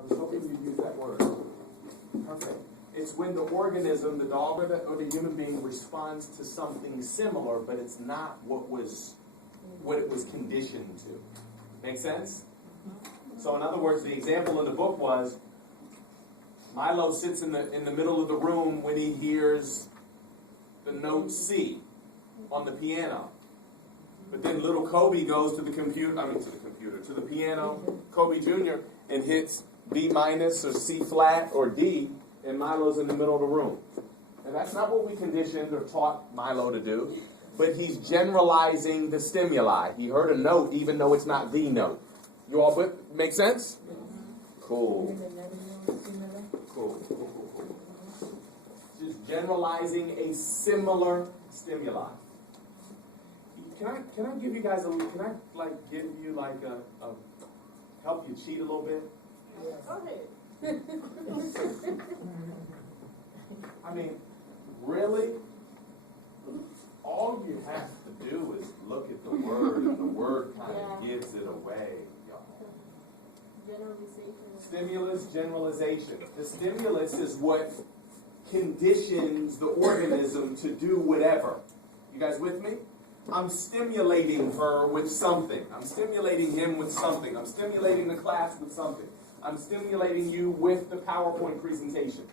I was hoping you'd use that word. Perfect. It's when the organism, the dog or the human being, responds to something similar, but it's not what it was conditioned to. Make sense? So in other words, the example in the book was Milo sits in the middle of the room when he hears the note C on the piano. But then little Kobe goes to the piano, Kobe Jr., and hits B minus or C flat or D, and Milo's in the middle of the room. And that's not what we conditioned or taught Milo to do, but he's generalizing the stimuli. He heard a note even though it's not the note. You all make sense? Cool. Just generalizing a similar stimuli. Can I give you guys help you cheat a little bit? Go ahead. I mean, really, all you have to do is look at the word, and the word kind of gives it away, y'all. Generalization. Stimulus, generalization. The stimulus is what conditions the organism to do whatever. You guys with me? I'm stimulating her with something. I'm stimulating him with something. I'm stimulating the class with something. I'm stimulating you with the PowerPoint presentation.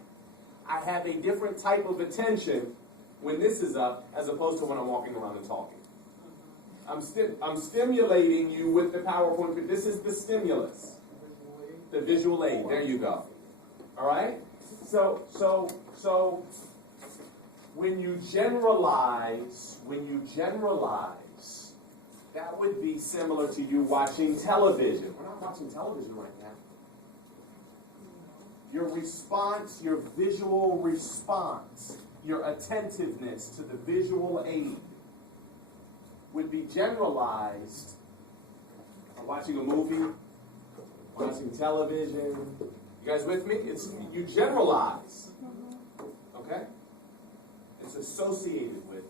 I have a different type of attention when this is up as opposed to when I'm walking around and talking. I'm stimulating you with the PowerPoint. This is the stimulus. The visual aid. There you go. All right? So when you generalize, that would be similar to you watching television. We're not watching television right now. Your response, your visual response, your attentiveness to the visual aid would be generalized. I'm watching a movie, watching television. You guys with me? You generalize. Okay? It's associated with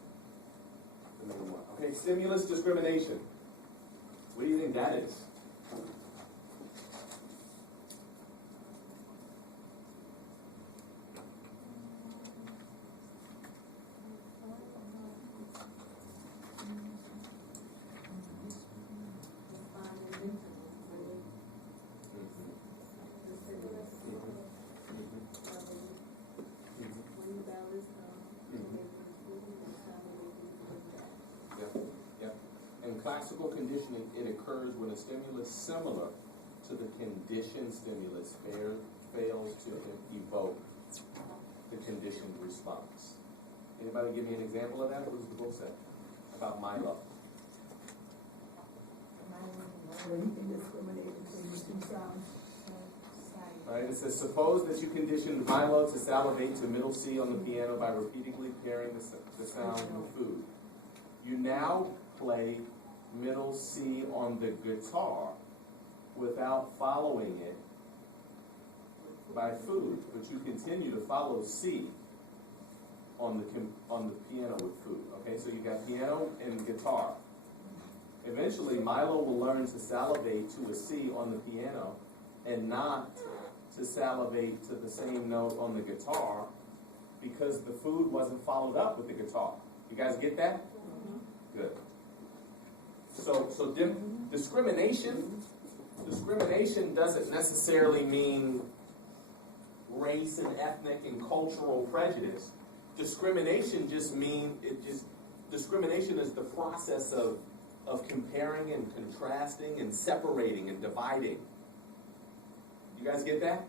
the main one. Okay, stimulus discrimination. What do you think that is? Classical conditioning, it occurs when a stimulus similar to the conditioned stimulus fails to evoke the conditioned response. Anybody give me an example of that? What does the book say about Milo? All right, it says, suppose that you conditioned Milo to salivate to middle C on the piano by repeatedly pairing the sound with food. You now play middle C on the guitar without following it by food, but you continue to follow C on the piano with food. Okay, so you got piano and guitar. Eventually, Milo will learn to salivate to a C on the piano and not to salivate to the same note on the guitar because the food wasn't followed up with the guitar. You guys get that? Good. So discrimination doesn't necessarily mean race and ethnic and cultural prejudice. Discrimination discrimination is the process of comparing and contrasting and separating and dividing. You guys get that?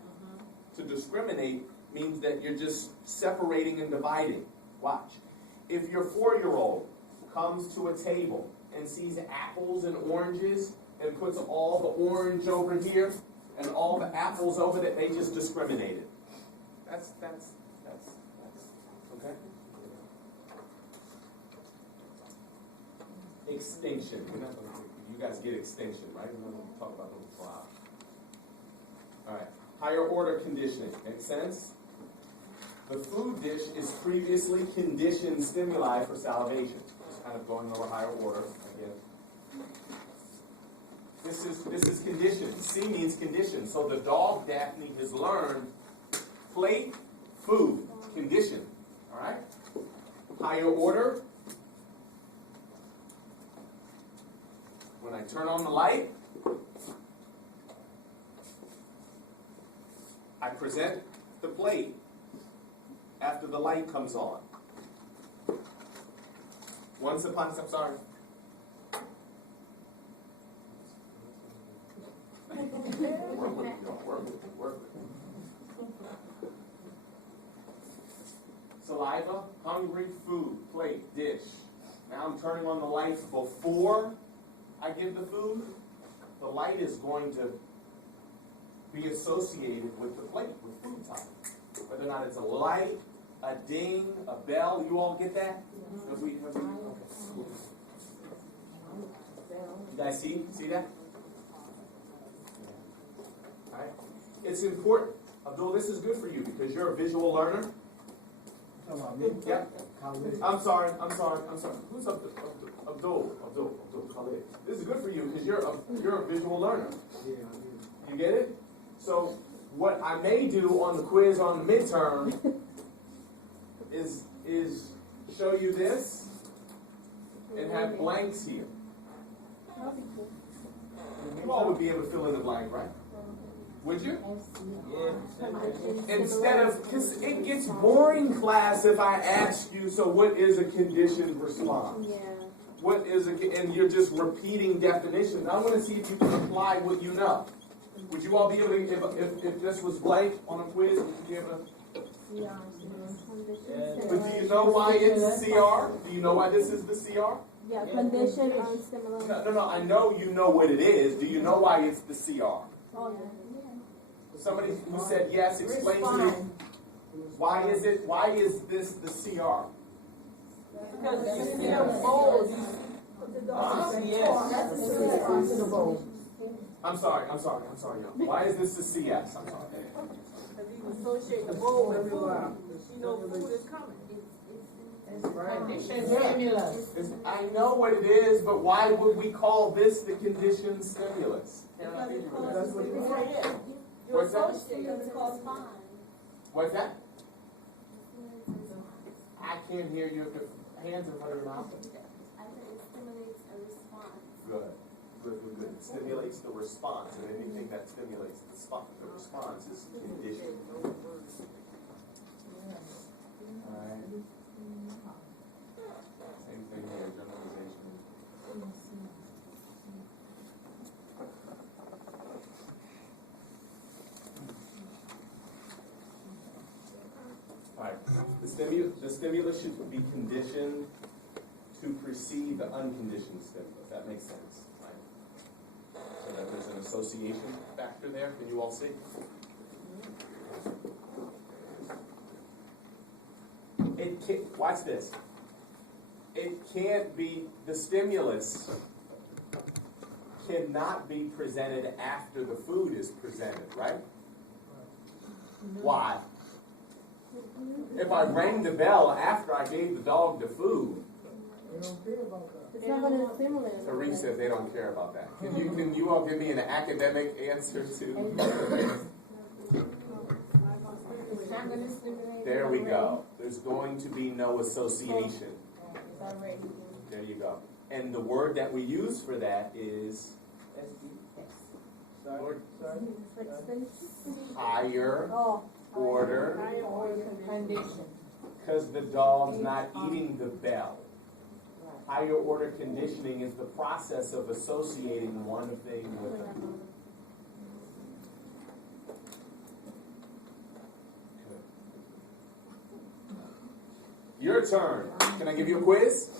To discriminate means that you're just separating and dividing. Watch. If your 4-year-old comes to a table and sees apples and oranges and puts all the orange over here and all the apples over there, they just discriminated. That's okay. Extinction. You guys get extinction, right? We're going to talk about those for a while. All right. Higher order conditioning. Make sense? The food dish is previously conditioned stimuli for salivation. Just kind of going over higher order again. This is conditioned. C means conditioned. So the dog, Daphne, has learned plate, food, condition. All right? Higher order. When I turn on the light, I present the plate after the light comes on. Once upon a time, sorry. Work with me. Saliva, hungry, food, plate, dish. Now I'm turning on the lights before I give the food. The light is going to be associated with the plate, with food time. Whether or not it's a light, a ding, a bell, you all get that? Have we, okay. You guys see that? All right. It's important. Abdul, this is good for you because you're a visual learner. Yeah. I'm sorry. Who's Abdul? Khalid. This is good for you because you're a visual learner. You get it? So what I may do on the quiz on the midterm is show you this and have blanks here. You all would be able to fill in the blank, right? Would you? Yeah. Instead of, because it gets boring, class, if I ask you, so what is a conditioned response? Yeah. What is and you're just repeating definitions. I want to see if you can apply what you know. Would you all be able to, if this was blank on a quiz, would you be able to? But do you know why it's CR? Do you know why this is the CR? Yeah, condition on similar. No, I know you know what it is. Do you know why it's the CR? Oh, yeah. Somebody who said yes, explain to me. Why is this the CR? Because you see them bold. I'm sorry, y'all. Why is this the CS? I'm sorry. Because you associate the bowl with food. You know food is coming. Conditioned stimulus. I know what it is, but why would we call this the conditioned stimulus? That's what you said. What's that? What's that? I can't hear you if your hands in front of your mouth. I said it stimulates a response. Good. It stimulates the response, and anything that stimulates the response is conditioned. Alright. Same thing here, generalization. Alright. The stimulus should be conditioned to precede the unconditioned stimulus. That makes sense, right? So that there's an association factor there. Can you all see? Watch this. It can't be, the stimulus cannot be presented after the food is presented, right? Why? If I rang the bell after I gave the dog the food, it's not going to stimulate. Tariq said they don't care about that. Can you all give me an academic answer to? There we go. There's going to be no association. There you go. And the word that we use for that is higher order Condition. because the dog's not eating the bell. Higher order conditioning is the process of associating one thing with another. Your turn. Can I give you a quiz?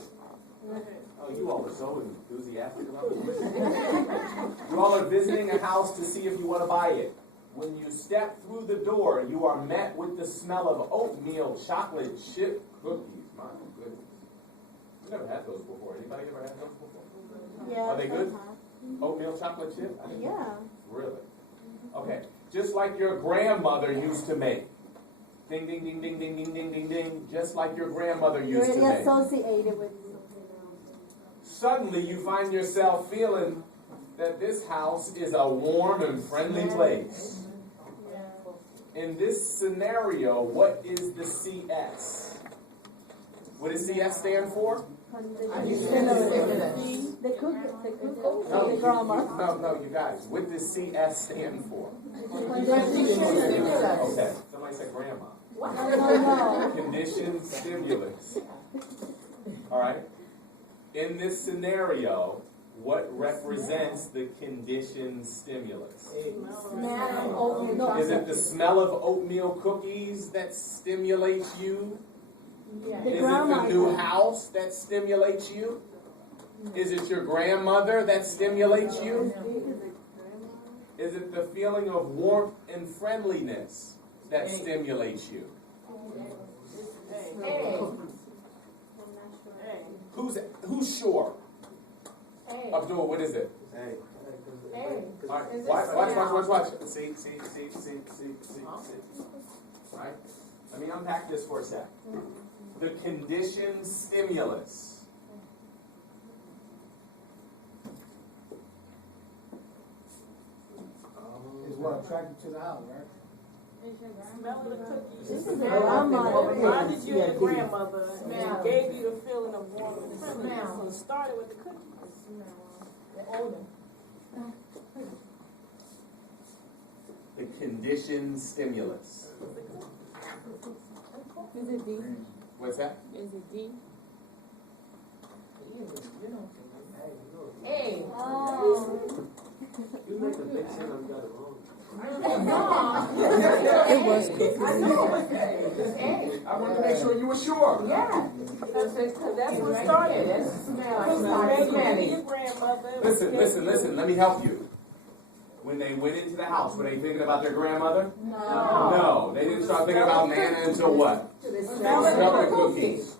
Oh, you all are so enthusiastic about this. You all are visiting a house to see if you want to buy it. When you step through the door, you are met with the smell of oatmeal chocolate chip cookies. My goodness. I've never had those before. Anybody ever had those before? Yeah. Are they good? Oatmeal chocolate chip? Yeah. Really? Okay. Just like your grandmother used to make. Ding, ding, ding, ding, ding, ding, ding, ding, ding. Just like your grandmother used to make. Associated with. Suddenly you find yourself feeling that this house is a warm and friendly place. In this scenario, what is the CS? What does CS stand for? The cook, the drama. No, you guys. What does CS stand for? Condition. Okay, somebody said grandma. No. Conditioned stimulus. All right. In this scenario, what represents the conditioned stimulus? Is it the smell of oatmeal cookies that stimulates you? Is it the new house that stimulates you? Is it your grandmother that stimulates you? Is it the feeling of warmth and friendliness that stimulates you? Who's sure? Abdul, what is it? All right, watch. See. Right? Let me unpack this for a sec. The conditioned stimulus. Is what attracted to the house, right? Smell of the cookies. This is a Reminded you of your grandmother and gave you the feeling of warmth and friendliness. So it started with the cookies. The odor. The conditioned stimulus. Is it D? What's that? Is it D? Hey. Oh. You make a big sin, I've got it wrong. It was cookies. I wanted to make sure you were sure. Yeah. That's what started it. Your grandmother. Listen. Let me help you. When they went into the house, were they thinking about their grandmother? No, they didn't start thinking about Nana until what? Smell of Smell the the cookies.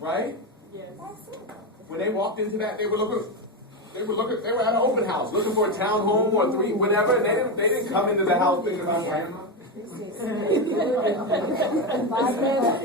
Right? Yes. When they walked into that, they were at an open house, looking for a townhome or three, whatever, and they didn't come into the house thinking about grandma. 5 minutes.